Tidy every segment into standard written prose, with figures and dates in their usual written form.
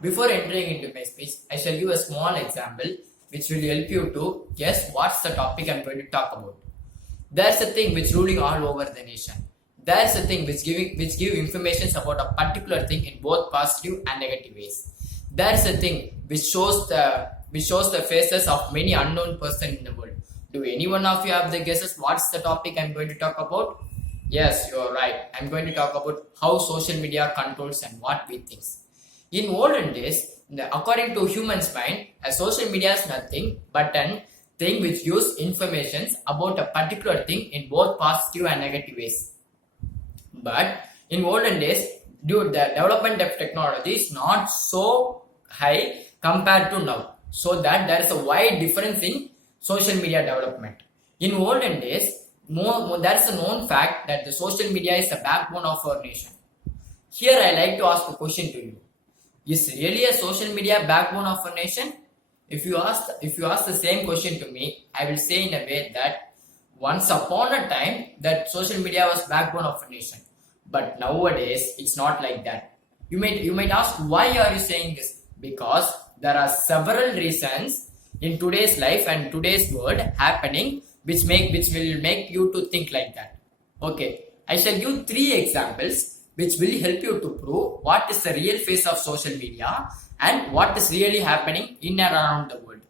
Before entering into my speech, I shall give a small example which will help you to guess what's the topic I'm going to talk about. There's a thing which ruling all over the nation. There's a thing which give information about a particular thing in both positive and negative ways. There's a thing which shows the faces of many unknown person in the world. Do any one of you have the guesses what's the topic I'm going to talk about? Yes, you're right. I'm going to talk about how social media controls and what we think. In olden days, according to humans' mind, a social media is nothing but an thing which gives information about a particular thing in both positive and negative ways. But in olden days, due the development of technology is not so high compared to now, so that there is a wide difference in social media development. In olden days, there is a known fact that the social media is the backbone of our nation. Here I like to ask a question to you. Is really a social media backbone of a nation? If you ask the same question to me, I will say in a way that once upon a time that social media was backbone of a nation. But nowadays it's not like that. You might ask, why are you saying this? Because there are several reasons in today's life and today's world happening which will make you to think like that. Okay, I shall give 3 examples which will help you to prove what is the real face of social media and what is really happening in and around the world.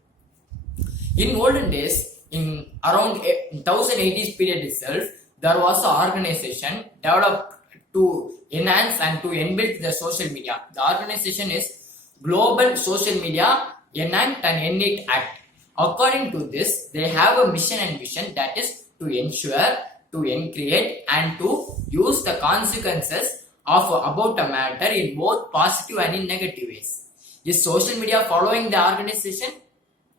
In olden days, in around 1080s period itself, there was an organization developed to enhance and to inbuild the social media. The organization is Global Social Media Enhance and Ictact. According to this, they have a mission and vision, that is to ensure, to create and to use the consequences of about a matter in both positive and in negative ways. Is social media following the organization?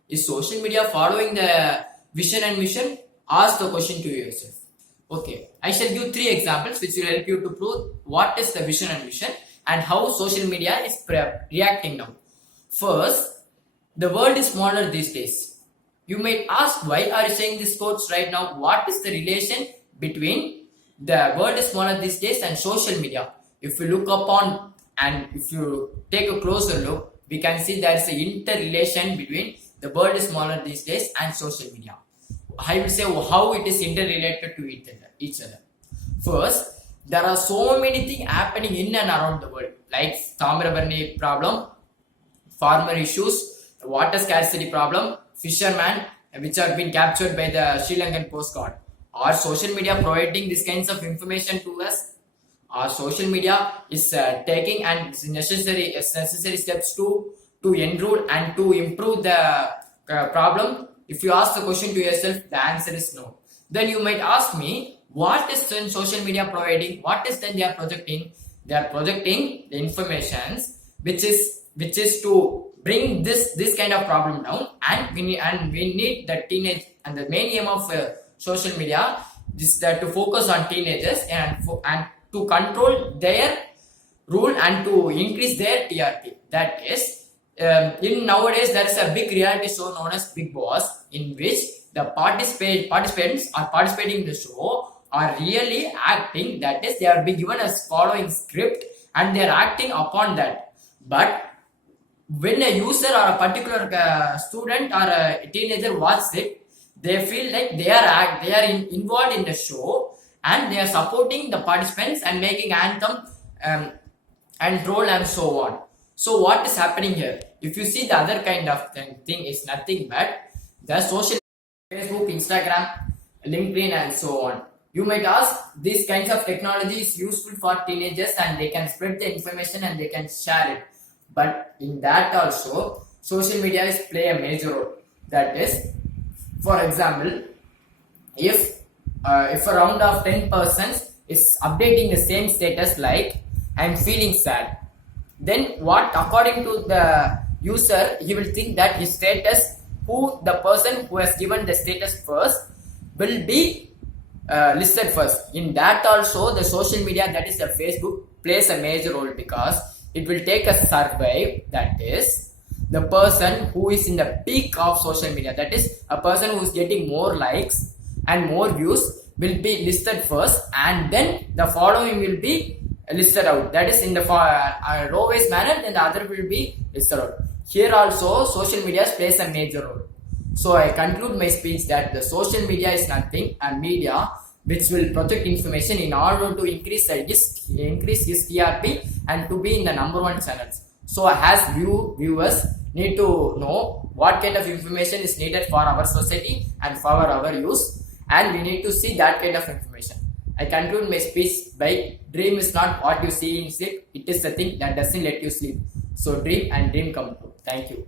Is social media following the vision and mission? Ask the question to yourself. Okay, I shall give 3 examples which will help you to prove what is the vision and mission and how social media is reacting now. First, the world is smaller these days. You might ask, why are you saying these quotes right now? What is the relation between the world is smaller these days and social media? If you look upon and if you take a closer look, we can see there is an interrelation between the world is smaller these days and social media. I will say how it is interrelated to each other. First, there are so many things happening in and around the world, like Tamrabarni problem, farmer issues, water scarcity problem, fishermen which have been captured by the Sri Lankan Coast Guard. Are social media providing these kinds of information to us? Our social media is taking and necessary steps to enroll and to improve the problem? If you ask the question to yourself, the answer is no. Then you might ask me, what is then social media providing? What is then they are projecting? They are projecting the informations which is to bring this kind of problem down, and we need the teenage, and the main aim of social media is that to focus on teenagers and to control their rule and to increase their TRP. That is, in nowadays there is a big reality show known as Big Boss, in which the participants are participating in the show are really acting, that is, they are being given a following script and they are acting upon that. But when a user or a particular student or a teenager watches it, they feel like they are involved in the show and they are supporting the participants and making anthem and role and so on. So what is happening here? If you see the other kind of thing is nothing but the social Facebook, Instagram, LinkedIn and so on. You might ask, these kinds of technology is useful for teenagers and they can spread the information and they can share it. But in that also, social media is play a major role. That is, for example, if a round of 10 persons is updating the same status like I'm feeling sad, then what, according to the user, he will think that his status, the person who has given the status first will be listed first. In that also, the social media, that is the Facebook, plays a major role because it will take a survey, that is the person who is in the peak of social media, that is a person who is getting more likes and more views will be listed first, and then the following will be listed out. That is in the row wise manner, then the other will be listed out. Here also social media plays a major role. So I conclude my speech that the social media is nothing and media which will protect information in order to increase his TRP and to be in the number one channels. So as viewers need to know what kind of information is needed for our society and for our use, and we need to see that kind of information. I conclude my speech by dream is not what you see in sleep, it is the thing that doesn't let you sleep. So dream and dream come true. Thank you.